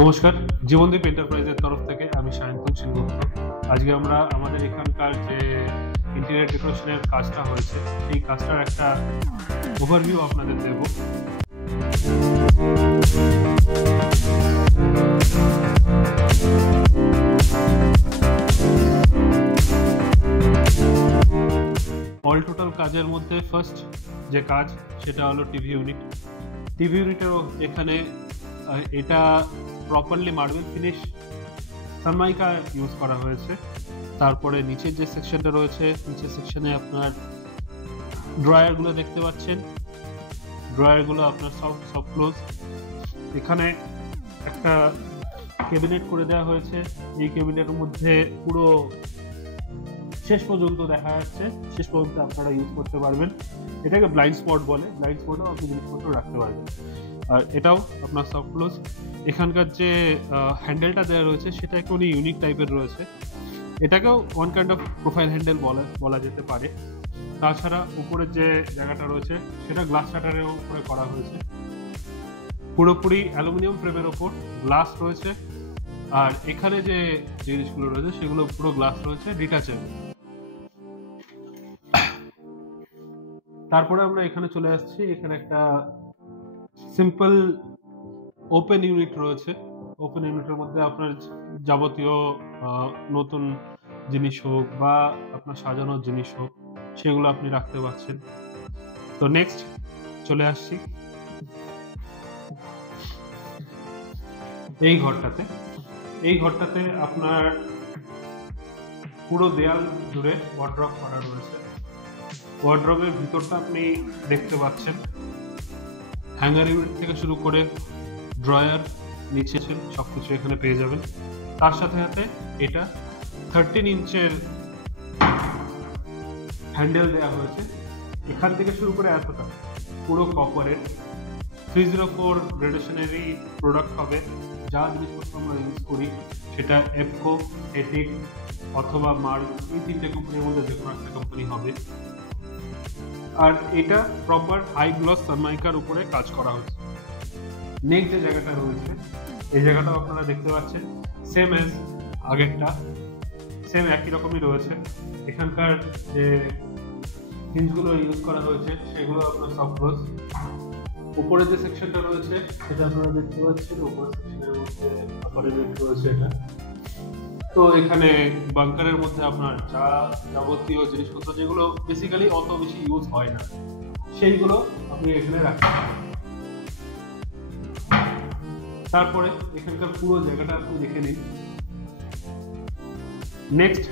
নমস্কার, জীবনদীপ এন্টারপ্রাইজের তরফ থেকে আমি সায়ন্তন সেনগুপ্ত। আজকে আমরা আমাদের এখানকার যে ইন্টেরিয়র ডেকোরেশনের কাজটা হয়েছে সেই কাজটার একটা ওভারভিউ আপনাদের দেব। অল টোটাল কাজের মধ্যে ফার্স্ট যে কাজ সেটা হলো টিভি ইউনিট। টিভি ইউনিটেরও এখানে এটা properly marble finish Sunmica use করা হয়েছে। তারপরে নিচের যে সেকশনটা রয়েছে, নিচের সেকশনে আপনার ড্রয়ারগুলো দেখতে পাচ্ছেন। ড্রয়ারগুলো আপনার সব ক্লোজ। এখানে একটা ক্যাবিনেট করে দেওয়া হয়েছে। এই ক্যাবিনেটের মধ্যে পুরো শেষ পর্যন্ত দেখা যাচ্ছে, শেষ পর্যন্ত আপনারা ইউজ করতে পারবেন। এটাকে ব্লাইন্ড স্পট বলে, ব্লাইন্ড স্পটেও আপনি জিনিসপত্র রাখতে পারবেন। আর এটাও আপনার সফট ক্লোজ। এখানকার যে হ্যান্ডেলটা দেওয়া রয়েছে সেটা একটু ইউনিক টাইপের রয়েছে। এটাকেও one kind of profile handle বলা যেতে পারে। তাছাড়া উপরের যে জায়গাটা রয়েছে সেটা গ্লাস শাটারের উপরে করা হয়েছে। পুরোপুরি অ্যালুমিনিয়াম ফ্রেমের ওপর গ্লাস রয়েছে। আর এখানে যে জিনিসগুলো রয়েছে সেগুলো পুরো গ্লাস রয়েছে, ডিটাচেবল। তারপরে আমরা এখানে চলে আসছি। এখানে একটা সিম্পল ওপেন ইউনিট রয়েছে। ওপেন ইউনিটের মধ্যে আপনার যাবতীয় নতুন জিনিস হোক বা আপনার সাজানোর জিনিস হোক সেগুলো আপনি রাখতে পারছেন। তো নেক্সট চলে আসছি এই ঘরটাতে আপনার পুরো দেয়াল জুড়ে ওয়ার্ড্রপ করা রয়েছে। ওয়ার্ড্রপের ভিতরটা আপনি দেখতে পাচ্ছেন। হ্যাঙ্গার ইউনিট থেকে শুরু করে ড্রয়ার, নিচে সবকিছু এখানে পেয়ে যাবেন। তার সাথে সাথে এটা 13 ইঞ্চের হ্যান্ডেল দেওয়া হয়েছে। এখান থেকে শুরু করে এতটা পুরো কপারের 304 গ্রেডেশনেরই প্রোডাক্ট হবে। যা জিনিসপত্র আমরা ইউজ করি সেটা এফকো, এটিক অথবা মার্ক, এই তিনটে কোম্পানির মধ্যে যে কোনো একটা কোম্পানি হবে। আর এটা প্রপার হাই গ্লস সানমাইকার উপরে কাজ করা হচ্ছে। নেক্সট যে জায়গাটা রয়েছে এই জায়গাটাও আপনারা দেখতে পাচ্ছেন, সেম এজ আগেরটা, সেম একই রকমই রয়েছে। এখানকার যে হিঞ্জগুলো ইউজ করা হয়েছে সেগুলো আপনার সব ক্লোজ। উপরে যে সেকশনটা রয়েছে সেটা আপনারা দেখতে পাচ্ছেন। উপরের সেকশনের মধ্যে আপার ইউনিট রয়েছে এটা। তো এখানে বাংকারের মধ্যে আপনার যা যাবতীয় জিনিসপত্র যেগুলো বেসিক্যালি অত বেশি ইউজ হয় না সেইগুলো আপনি এখানে রাখতে পারেন। তারপরে এখানকার পুরো জায়গাটা আপনি দেখে নিন। নেক্সট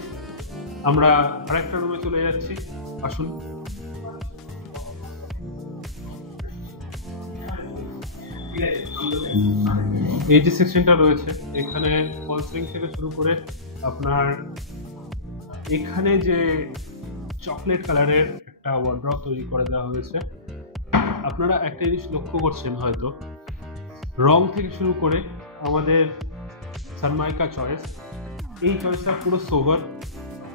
আমরা আরেকটা রুমে চলে যাচ্ছি, আসুন। এই যে সেকশনটা রয়েছে এখানে ফল সিলিং থেকে শুরু করে আপনার এখানে যে চকলেট কালারের একটা ওয়ার্ড্রপ তৈরি করে দেওয়া হয়েছে। আপনারা একটা জিনিস লক্ষ্য করছেন হয়তো, রং থেকে শুরু করে আমাদের সানমাইকা চয়েস, এই চয়েসটা পুরো সোভার।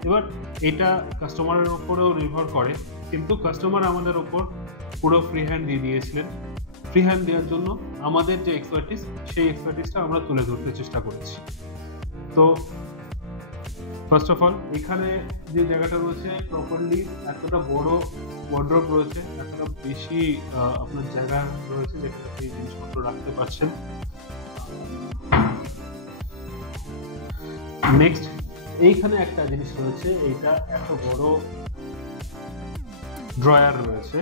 এবার এটা কাস্টমারের ওপরেও নির্ভর করে, কিন্তু কাস্টমার আমাদের ওপর পুরো ফ্রি হ্যান্ড দিয়ে দিয়েছিলেন। ফ্রি হ্যান্ড দেওয়ার জন্য আমাদের যে এক্সপার্টিস সেই এক্সপার্টিসটা আমরা তুলে ধরতে চেষ্টা করেছি। তো ফার্স্ট অফ অল এখানে যে জায়গাটা রয়েছে প্রপারলি এতটা বড় ওয়ার্ড্রপ রয়েছে, এতটা বেশি আপনার জায়গা রয়েছে যেখানে আপনি জিনিসপত্র রাখতে পারছেন। নেক্সট এইখানে একটা জিনিস রয়েছে, এইটা এত বড় ড্রয়ার রয়েছে।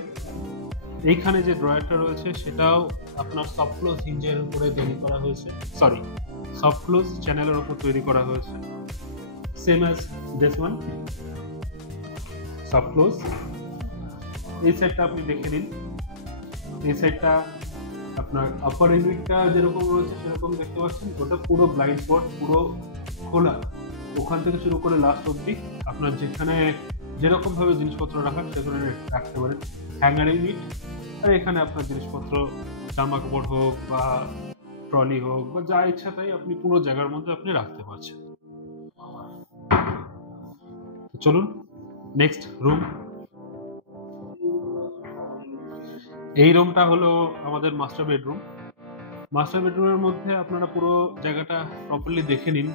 এইখানে যে ড্রয়ারটা রয়েছে সেটাও আপনার সফট ক্লোজ হিঞ্জের উপরে তৈরি করা হয়েছে, সরি সফট ক্লোজ চ্যানেলের উপর তৈরি করা হয়েছে। Same as this one, soft close. এই সাইডটা আপনি দেখে নিন। এই সাইডটা আপনার আপার ইউনিটটা যেরকম রয়েছে সেরকম দেখতে পাচ্ছেন। ওটা পুরো ব্লাইন্ড স্পট, পুরো খোলা। ওখান থেকে শুরু করে লাস্ট অবধি আপনার যেখানে যেরকম ভাবে জিনিসপত্র রাখার সেগুলো রাখতে পারেন। হ্যাঙ্গার ইউনিট, আর এখানে আপনার জিনিসপত্র জামা কাপড় হোক বা ট্রলি হোক বা যা ইচ্ছা তাই আপনি পুরো জায়গার মধ্যে আপনি রাখতে পারছেন। চলুন নেক্সট রুম। এই রুমটা হলো আমাদের মাস্টার বেডরুম। মাস্টার বেডরুমের মধ্যে আপনারা পুরো জায়গাটা প্রপারলি দেখে নিন।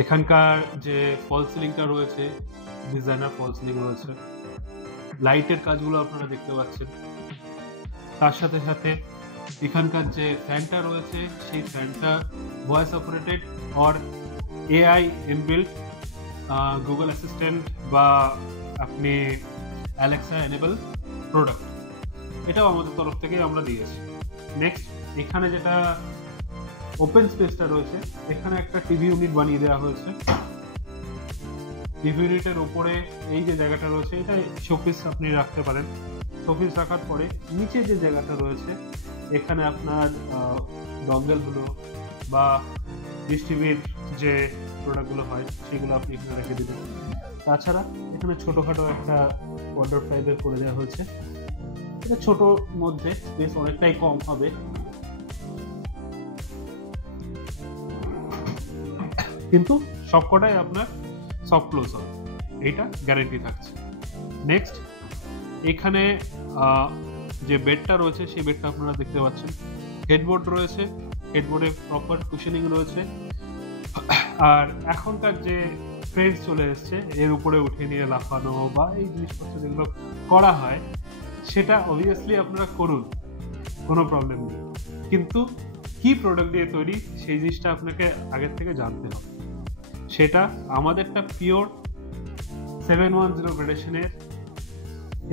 এখানকার যে ফল সিলিংটা রয়েছে, ডিজাইনার ফল সিলিং রয়েছে, লাইটের কাজগুলো আপনারা দেখতে পাচ্ছেন। তার সাথে সাথে এখানকার যে ফ্যানটা রয়েছে সেই ফ্যানটা voice operated or AI inbuilt Google assistant বা আপনি অ্যালেক্সা এনেবল প্রোডাক্ট, এটাও আমাদের তরফ থেকে আমরা দিয়েছি। নেক্সট, এখানে যেটা ওপেন স্পেসটা রয়েছে, এখানে একটা টিভি ইউনিট বানিয়ে দেওয়া হয়েছে। টিভি ইউনিটের উপরে এই যে জায়গাটা রয়েছে, এটা শোপিস আপনি রাখতে পারেন। শোপিস রাখার পরে নিচে যে জায়গাটা রয়েছে, এখানে আপনার ডঙ্গেলগুলো বা ডিশ টিভির যে প্রোডাক্টগুলো হয় সেগুলো আপনি এখানে রেখে দেবেন। তাছাড়া এখানে ছোটোখাটো একটা ওয়ার্ডরোব টাইপের করে দেওয়া হয়েছে। এটা ছোটোর মধ্যে স্পেস অনেকটাই কম হবে, কিন্তু সবকটাই আপনার সফট ক্লোজ হবে, এইটা গ্যারেন্টি থাকছে। নেক্সট, এখানে যে বেডটা রয়েছে সেই বেডটা আপনারা দেখতে পাচ্ছেন। হেডবোর্ড রয়েছে, হেডবোর্ডে প্রপার কুশনিং রয়েছে। আর এখনকার যে ট্রেন্ড চলে এসছে এর উপরে উঠে নিয়ে লাফানো বা এই জিনিসপত্র যেগুলো করা হয়, সেটা অবভিয়াসলি আপনারা করুন, কোনো প্রবলেম নেই, কিন্তু কি প্রোডাক্ট দিয়ে তৈরি সেই জিনিসটা আপনাকে আগের থেকে জানতে হবে। সেটা আমাদেরটা পিওর 710 গ্রেডেশনের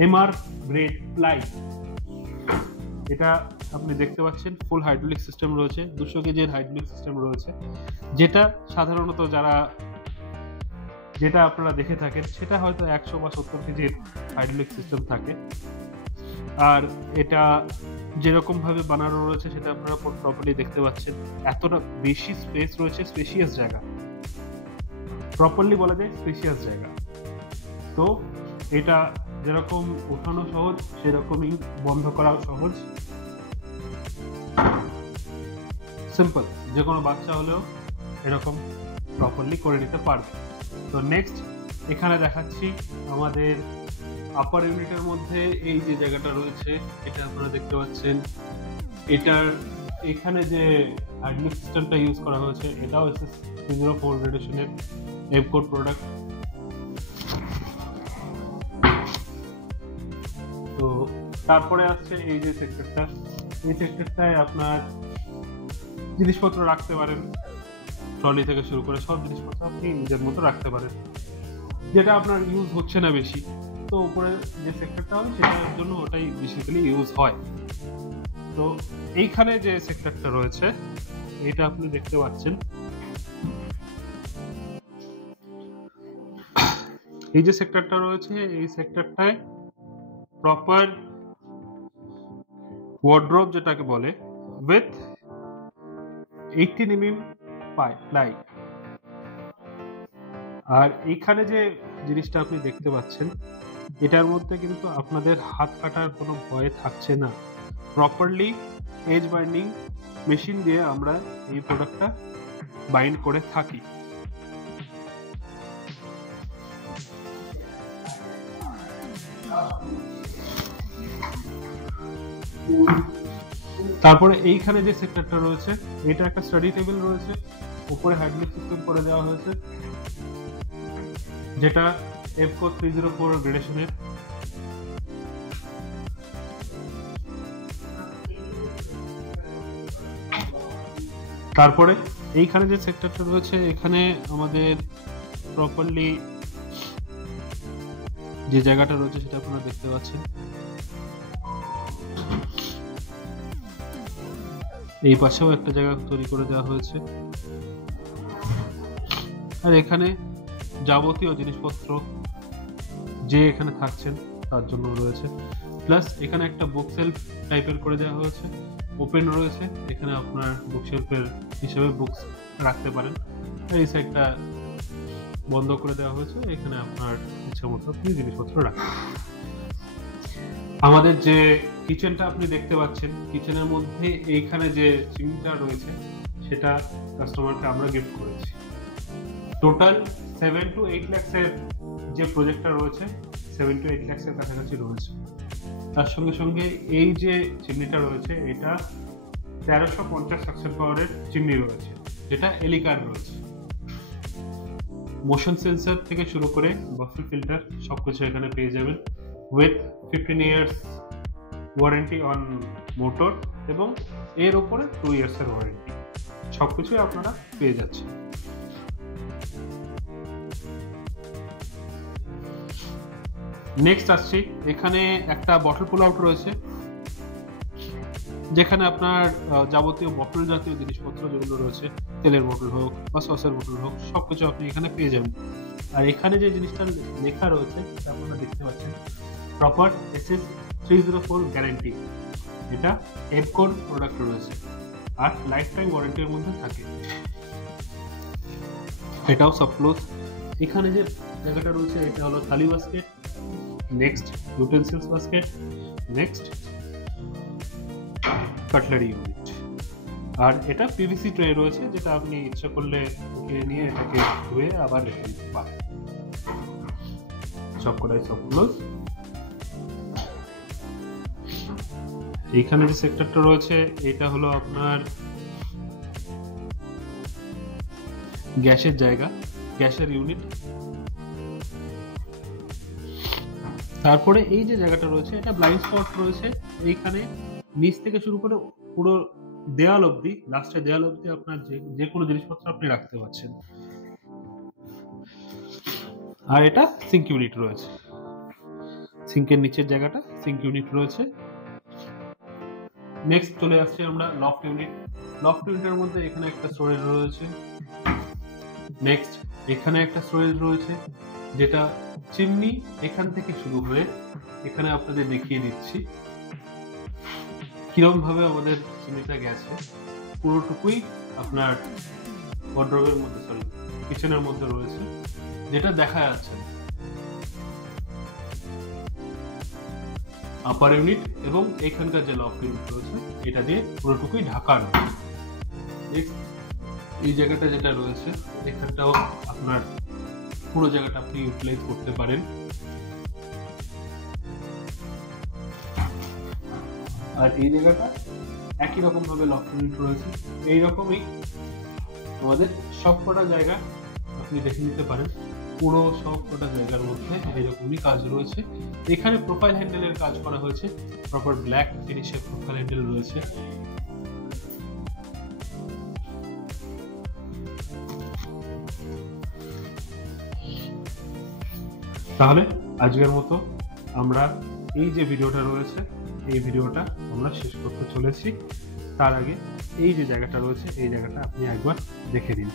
এমআর গ্রেড প্লাই। এটা আপনি দেখতে পাচ্ছেন ফুল হাইড্রোলিক সিস্টেম রয়েছে, 200 কেজির হাইড্রোলিক সিস্টেম রয়েছে, যেটা সাধারণত যেটা আপনারা দেখে থাকেন সেটা হয়তো 100 বা 70 কেজির হাইড্রোলিক সিস্টেম থাকে। আর এটা যেরকম ভাবে বানানো রয়েছে সেটা আপনারা প্রপারলি দেখতে পাচ্ছেন। এতটা বেশি স্পেস রয়েছে, স্পেশিয়াস জায়গা, প্রপারলি বলা যায় স্পেশিয়াস জায়গা। তো এটা যেরকম উঠানো সহজ, সেরকমই বন্ধ করাও সহজ, সিম্পল। যে কোনো বাচ্চা হলেও এরকম প্রপারলি করে নিতে পারবে। তো নেক্সট, এখানে দেখাচ্ছি আমাদের আপার ইউনিটের মধ্যে এই যে জায়গাটা রয়েছে, এটা আপনারা দেখতে পাচ্ছেন। এটার এখানে যে হাইড্রোলিক সিস্টেমটা ইউজ করা হয়েছে, এটাও SS304 গ্রেডেশনের এফকোড প্রোডাক্ট। তো তারপরে আসছে এই যে সেক্টরটা, এই সেক্টরটায় আপনার জিনিসপত্র রাখতে পারেন, ট্রলি থেকে শুরু করে সব জিনিসপত্র আপনি নিজের মতো রাখতে পারেন, যেটা আপনার ইউজ হচ্ছে না বেশি। তো উপরে যে সেক্টরটা হয় সেটার জন্য ওটাই বেসিক্যালি ইউজ হয়। তো এইখানে যে সেক্টরটা রয়েছে এটা আপনি দেখতে পাচ্ছেন। এই যে সেক্টরটা রয়েছে, এই সেক্টরটায় প্রপার ওয়ার্ডরোব যেটাকে বলে উইথ 18 mm প্লাই। আর এইখানে যে জিনিসটা আপনি দেখতে পাচ্ছেন, এটার মধ্যে কিন্তু আপনাদের হাত কাটার কোনো ভয় থাকছে না। প্রপারলি এজ বাইন্ডিং মেশিন দিয়ে আমরা এই প্রোডাক্টটা বাইন্ড করে থাকি। তারপরে এইখানে যে সেক্টরটা রয়েছে, এটা একটা স্টাডি টেবিল রয়েছে, উপরে হাইড্রোলিক সিস্টেম করে দেওয়া হয়েছে, যেটা এফকো 304 গ্রেডেশনের। তারপরে এইখানে যে সেক্টরটা রয়েছে, এখানে আমাদের প্রপারলি যে জায়গাটা রয়েছে সেটা আপনারা দেখতে পাচ্ছেন। এই পাশেও একটা জায়গা তৈরি করে দেওয়া হয়েছে। আর এখানে যাবতীয় জিনিসপত্র যে এখানে থাকছেন তার জন্য রয়েছে। প্লাস এখানে একটা বুক সেলফ টাইপের করে দেওয়া হয়েছে, ওপেন রয়েছে, এখানে আপনার বুক শেলফের হিসেবে বুকস রাখতে পারেন। এই সাইডটা বন্ধ করে দেওয়া হয়েছে, এখানে আপনার ইচ্ছা মতো আপনি জিনিসপত্র রাখেন। আমাদের যে কিচেনটা আপনি দেখতে পাচ্ছেন, কিচেনের মধ্যে এইখানে যে চিমনিটা রয়েছে সেটা কাস্টমারকে আমরা গিফট করেছি। টোটাল 7 to 8 লাখের যে প্রজেক্টটা রয়েছে, 7 to 8 লাখের কাছাকাছি রয়েছে। তার সঙ্গে সঙ্গে এই যে চিমনিটা রয়েছে এটা 1350 সাকশন পাওয়ারের চিমনি রয়েছে, যেটা এলিকার রয়েছে। মোশন সেন্সর থেকে শুরু করে বাফেল ফিল্টার সবকিছু এখানে পেয়ে যাবেন, with 15 years warranty on motor এবং এর উপরে 2 ইয়ার্সের ওয়ারেন্টি, সবকিছুই আপনারা পেয়ে যাচ্ছেন। নেক্সট আসছি, এখানে একটা বটল পুল আউট রয়েছে, যেখানে আপনার যাবতীয় বটল জাতীয় জিনিসপত্র যেগুলো রয়েছে, তেলের বোতল হোক বা সসের বোতল হোক, সবকিছু আপনি এখানে পেয়ে যাবেন। আর এখানে যে জিনিসটা লেখা রয়েছে সেটা আপনারা দেখতে পাচ্ছেন, প্রপার এসএস 304 গ্যারান্টি, এটা এপকোর প্রোডাক্ট রয়েছে আর লাইফ টাইম ওয়ারেন্টির মধ্যে থাকে, এটাও সব ক্লোজ। এখানে যে জায়গাটা রয়েছে এটা হলো thali basket, next utensils basket, next cutlery unit, আর এটা পিভিসি ট্রে রয়েছে, যেটা আপনি ইচ্ছা করলে কিনে নিয়ে এটাকে ধুয়ে আবার রেখে দিতে পারেন। সবকটাই সব ক্লোজ। এইখানে যে সেক্টরটা রয়েছে এটা হলো আপনার গ্যাসের জায়গা, গ্যাসের ইউনিট। তারপরে এই যে জায়গাটা রয়েছে এটা ব্লাইন্ড স্পট রয়েছে, এইখানে নিচ থেকে শুরু করে পুরো দেয়াল অবধি, লাস্টে দেয়াল অবধি আপনার যে কোনো জিনিসপত্র আপনি রাখতে পারছেন। আর এটা সিঙ্ক ইউনিট রয়েছে, সিঙ্কের নিচের জায়গাটা সিঙ্ক ইউনিট রয়েছে। নেক্সট চলে আসছে আমরা লফট ইউনিট। লফট ইউনিটের মধ্যে এখানে একটা স্টোরেজ রয়েছে, নেক্সট এখানে একটা স্টোরেজ রয়েছে, যেটা চিমনি এখান থেকে শুরু হয়ে এখানে আপনাদের দেখিয়ে দিচ্ছি কিরকম ভাবে আমাদের চিমনিটা গেছে, পুরোটুকুই আপনার ওয়ার্ড্রোবের মধ্যে, সরি কিচেনের মধ্যে রয়েছে, যেটা দেখা যাচ্ছে। আপার ইউনিট এবং এখানকার যে লফট ইউনিট রয়েছে এটা দিয়ে পুরোটুকুই ঢাকানো। এই জায়গাটা যেটা রয়েছে এখানটাও আপনার পুরো জায়গাটা আপনি ইউটিলাইজ করতে পারেন। আর এই জায়গাটা একই রকম ভাবে লফট ইউনিট রয়েছে, এইরকমই আমাদের সবকটা জায়গা আপনি দেখে নিতে পারেন। পুরো সবকটা জায়গার মধ্যে এইরকমই কাজ রয়েছে। এখানে প্রোফাইল হ্যান্ডেলের কাজ করা হয়েছে, প্রপার ব্ল্যাক ফিনিশের প্রোফাইল হ্যান্ডেল রয়েছে। তাহলে আজকের মতো আমরা এই যে ভিডিওটা রয়েছে এই ভিডিওটা আমরা শেষ করতে চলেছি। তার আগে এই যে জায়গাটা রয়েছে এই জায়গাটা আপনি একবার দেখে নিন।